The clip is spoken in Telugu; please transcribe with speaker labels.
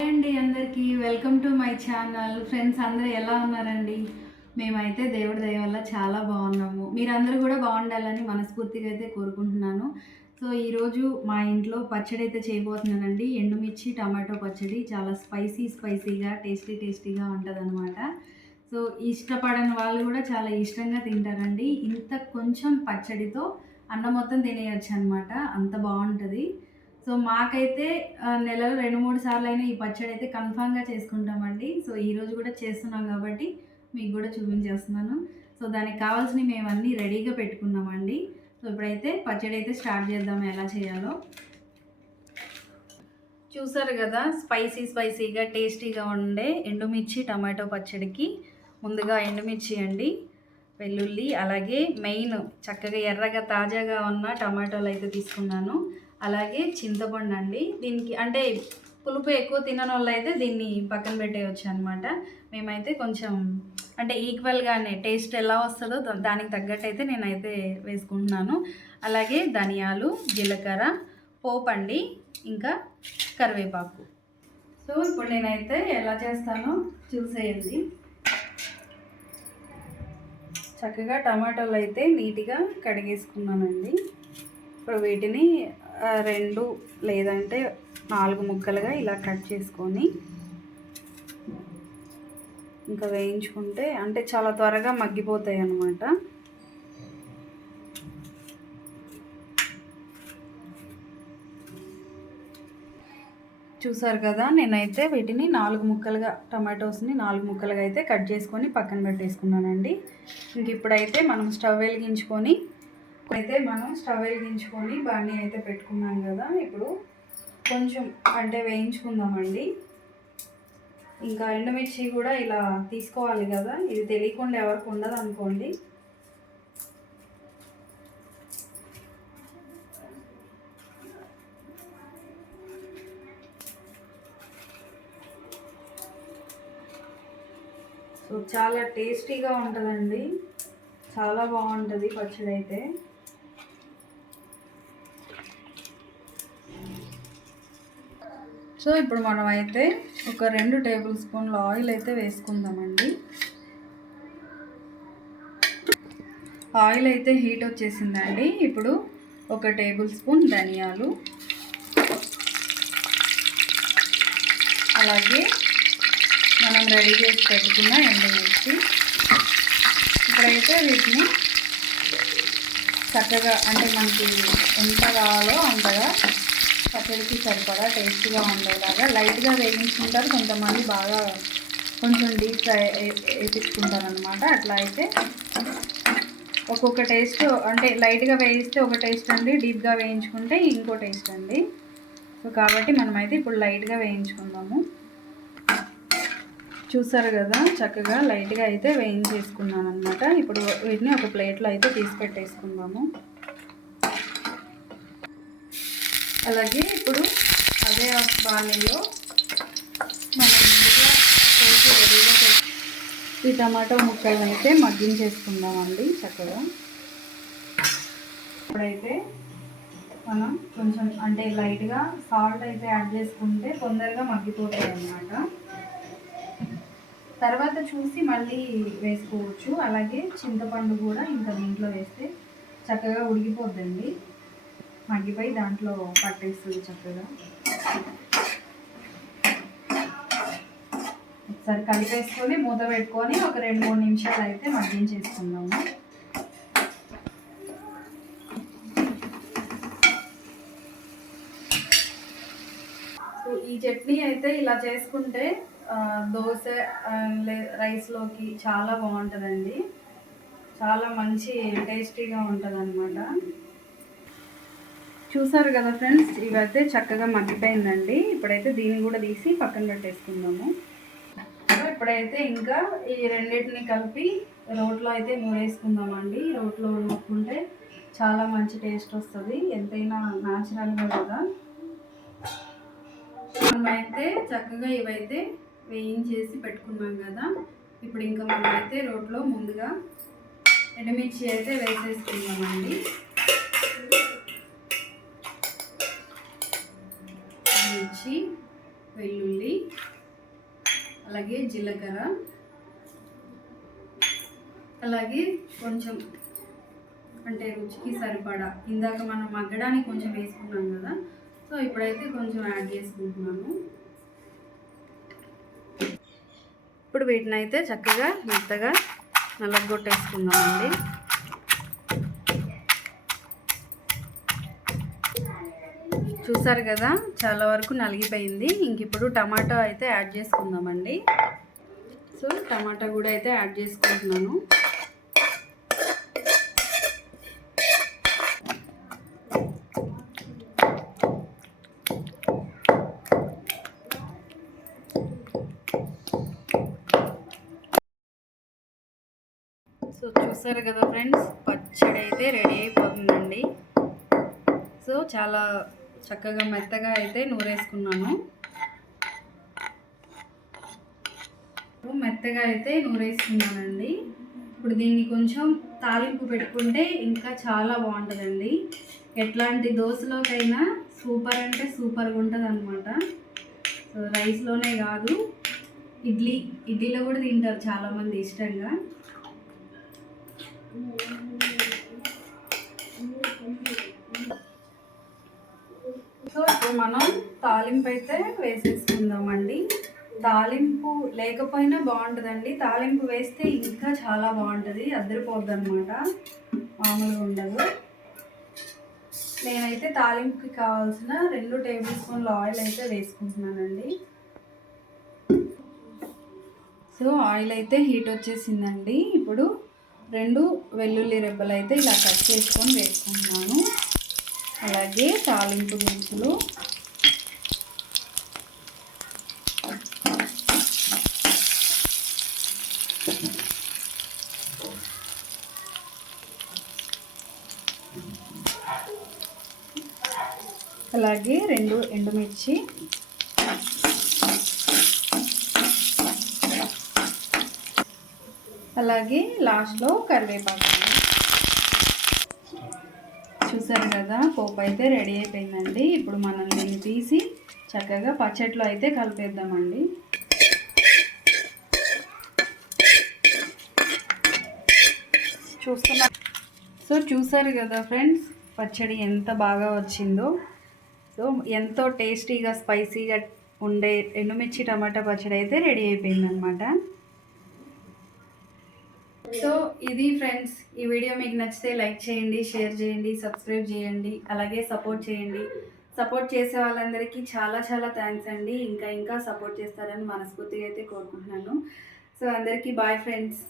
Speaker 1: అండి అందరికీ. Welcome to my channel friends అందరూ ఎలా ఉన్నారండి? మేమైతే దేవుడి దయ వల్ల చాలా బాగున్నాము. మీరందరూ కూడా బాగుండాలని మనస్ఫూర్తిగా అయితే కోరుకుంటున్నాను. సో ఈరోజు మా ఇంట్లో పచ్చడి అయితే చేయబోతున్నానండి. ఎండుమిర్చి టమాటో పచ్చడి చాలా స్పైసీ స్పైసీగా టేస్టీ టేస్టీగా ఉంటుంది సో ఇష్టపడని వాళ్ళు కూడా చాలా ఇష్టంగా తింటారండి. ఇంత కొంచెం పచ్చడితో అన్నం మొత్తం తినేయచ్చు అనమాట అంత బాగుంటుంది. సో మాకైతే నెలలో రెండు మూడు సార్లు అయినా ఈ పచ్చడి అయితే కన్ఫామ్గా చేసుకుంటామండి. సో ఈరోజు కూడా చేస్తున్నాం కాబట్టి మీకు కూడా చూపించేస్తున్నాను. సో దానికి కావాల్సినవి మేము అన్నీ రెడీగా పెట్టుకున్నామండి. సో ఇప్పుడైతే పచ్చడి అయితే స్టార్ట్ చేద్దాం ఎలా చేయాలో. చూసారు కదా స్పైసీ స్పైసీగా టేస్టీగా ఉండే ఎండుమిర్చి టమాటో పచ్చడికి ముందుగా ఎండుమిర్చి అండి వెల్లుల్లి అలాగే మెయిన్ చక్కగా ఎర్రగా తాజాగా ఉన్న టమాటోలు అయితే తీసుకున్నాను. అలాగే చింతపండు అండి. దీనికి అంటే పులుపు ఎక్కువ తినని వాళ్ళు అయితే దీన్ని పక్కన పెట్టేయచ్చు అనమాట మేమైతే కొంచెం అంటే ఈక్వల్గానే టేస్ట్ ఎలా వస్తుందో దా- దానికి తగ్గట్టు అయితే నేనైతే వేసుకుంటున్నాను. అలాగే ధనియాలు జీలకర్ర పోపు అండి ఇంకా కరివేపాకు. సో ఇప్పుడు నేనైతే ఎలా చేస్తానో చూసేయండి. చక్కగా టమాటాలు అయితే నీట్గా కడిగేసుకున్నానండి. ఇప్పుడు వీటిని రెండు లేదంటే నాలుగు ముక్కలుగా ఇలా కట్ చేసుకొని ఇంకా వేయించుకుంటే అంటే చాలా త్వరగా మగ్గిపోతాయి అన్నమాట. చూసారు కదా నేనైతే వీటిని నాలుగు ముక్కలుగా టమాటోస్ని నాలుగు ముక్కలుగా అయితే కట్ చేసుకొని పక్కన పెట్టేసుకున్నానండి. ఇంక ఇప్పుడైతే మనం స్టవ్ వెలిగించుకొని అయితే మనం స్టవ్ వెలిగించుకొని బాణీ అయితే పెట్టుకున్నాం కదా ఇప్పుడు కొంచెం అంటే వేయించుకుందామండి. ఇంకా ఎండుమిర్చి కూడా ఇలా తీసుకోవాలి కదా ఇది తెలియకుండా ఎవరికి ఉండదు అనుకోండి. సో చాలా టేస్టీగా ఉంటుందండి. చాలా బాగుంటుంది పచ్చడి అయితే సో ఇప్పుడు మనం అయితే ఒక రెండు టేబుల్ స్పూన్ల ఆయిల్ అయితే వేసుకుందామండి. ఆయిల్ అయితే హీట్ వచ్చేసిందండి. ఇప్పుడు ఒక టేబుల్ స్పూన్ ధనియాలు. అలాగే మనం రెడీ చేసి పెట్టుకున్న ఎండుమిర్చి. ఇప్పుడైతే వీటిని చక్కగా అంటే మనకి ఎంత కావాలో అంతగా పచ్చడికి సరిపడా టేస్టీగా ఉండేలాగా లైట్గా వేయించుకుంటారు. కొంతమంది బాగా కొంచెం డీప్ ఫ్రై వేయించుకుంటారు అనమాట అట్లా అయితే ఒక్కొక్క టేస్ట్ అంటే లైట్గా వేయిస్తే ఒక టేస్ట్ అండి డీప్గా వేయించుకుంటే ఇంకో టేస్ట్ అండి. సో కాబట్టి మనమైతే ఇప్పుడు లైట్గా వేయించుకుందాము. చూసారు కదా చక్కగా లైట్గా అయితే వేయించేసుకున్నాను అనమాట ఇప్పుడు వీటిని ఒక ప్లేట్లో అయితే తీసి పెట్టేసుకుందాము. అలాగే ఇప్పుడు అదే బాణీలో మనం ముందుగా చేసి రెడీగా ఈ టమాటో ముక్కలు అయితే మగ్గించేసుకుందామండి చక్కగా. ఇప్పుడైతే మనం కొంచెం అంటే లైట్గా సాల్ట్ అయితే యాడ్ చేసుకుంటే తొందరగా మగ్గిపోతాయి అన్నమాట. తర్వాత చూసి మళ్ళీ వేసుకోవచ్చు. అలాగే చింతపండు కూడా ఇంకా దీంట్లో వేస్తే చక్కగా ఉడికిపోద్దండి. మగ్గిపోయి దాంట్లో పట్టేస్తుంది చక్కగా. ఒకసారి కలిపేసుకొని మూత పెట్టుకొని ఒక రెండు మూడు నిమిషాలు అయితే మగ్గించేసుకుందాము. సో ఈ చట్నీ అయితే ఇలా చేసుకుంటే దోశ రైస్లోకి చాలా బాగుంటుందండి. చాలా మంచి టేస్టీగా ఉంటుంది అనమాట చూసారు కదా ఫ్రెండ్స్ ఇవైతే చక్కగా మగ్గిపోయిందండి. ఇప్పుడైతే దీన్ని కూడా తీసి పక్కన పెట్టేసుకుందాము. ఇప్పుడైతే ఇంకా ఈ రెండింటిని కలిపి రోట్లో అయితే నూరేసుకుందామండి. రోట్లో నూరుకుంటే చాలా మంచి టేస్ట్ వస్తుంది. ఎంతైనా న్యాచురల్గా కదా. మనమైతే చక్కగా ఇవైతే వేయించేసి పెట్టుకున్నాం కదా. ఇప్పుడు ఇంకా మనమైతే రోట్లో ముందుగా ఎండుమిర్చి అయితే వేసేసుకుందామండి. మిర్చి వెల్లుల్లి అలాగే జీలకర్ర అలాగే కొంచెం అంటే రుచికి సరిపడా. ఇందాక మనం మగ్గడానికి కొంచెం వేసుకున్నాం కదా సో ఇప్పుడైతే కొంచెం యాడ్ చేసుకుంటున్నాను. ఇప్పుడు వీటిని అయితే చక్కగా మెత్తగా నల్లగొట్టేసుకుందామండి చూసారు కదా చాలా వరకు నలిగిపోయింది. ఇంక ఇప్పుడు టమాటా అయితే యాడ్ చేసుకుందామండి. సో టమాటా కూడా అయితే యాడ్ చేసుకుంటున్నాను. సో చూసారు కదా ఫ్రెండ్స్ పచ్చడి అయితే రెడీ అయిపోతుందండి. సో చాలా చక్కగా మెత్తగా అయితే నూరేసుకున్నాను. మెత్తగా అయితే నూరేసుకున్నానండి. ఇప్పుడు దీన్ని కొంచెం తాలింపు పెట్టుకుంటే ఇంకా చాలా బాగుంటుందండి. ఎట్లాంటి దోశలోకైనా సూపర్ అంటే సూపర్గా ఉంటుంది అనమాట సో రైస్లోనే కాదు ఇడ్లీ ఇడ్లీలో కూడా తింటారు చాలామంది ఇష్టంగా. సో ఇప్పుడు మనం తాలింపు అయితే వేసేసుకుందామండి. తాలింపు లేకపోయినా బాగుంటుందండి. తాలింపు వేస్తే ఇంకా చాలా బాగుంటుంది. అద్దరిపోద్ది అనమాట మామూలుగా ఉండదు. నేనైతే తాలింపుకి కావాల్సిన రెండు టేబుల్ స్పూన్ల ఆయిల్ అయితే వేసుకుంటున్నానండి. సో ఆయిల్ అయితే హీట్ వచ్చేసిందండి. ఇప్పుడు రెండు వెల్లుల్లి రెబ్బలు అయితే ఇలా కట్ చేసుకొని వేసుకుంటున్నాను. అలాగే తాలింపు దినుసులు. అలాగే రెండు ఎండుమిర్చి. అలాగే లాస్ట్లో కరివేపాకు. చూసారు కదా పోపు అయితే రెడీ అయిపోయిందండి. ఇప్పుడు మనం దీన్ని తీసి చక్కగా పచ్చట్లో అయితే కలిపేద్దామండి. చూస్తున్నా. సో చూసారు కదా ఫ్రెండ్స్ పచ్చడి ఎంత బాగా వచ్చిందో. సో ఎంతో టేస్టీగా స్పైసీగా ఉండే ఎండుమిర్చి టమాటా పచ్చడి అయితే రెడీ అయిపోయిందనమాట సో ఇది ఫ్రెండ్స్ ఈ వీడియో మీకు నచ్చితే లైక్ చేయండి షేర్ చేయండి సబ్స్క్రైబ్ చేయండి అలాగే సపోర్ట్ చేయండి. సపోర్ట్ చేసే వాళ్ళందరికీ చాలా చాలా థ్యాంక్స్ అండి. ఇంకా ఇంకా సపోర్ట్ చేస్తారని మనస్ఫూర్తిగా అయితే కోరుకుంటున్నాను. సో అందరికీ బాయ్ ఫ్రెండ్స్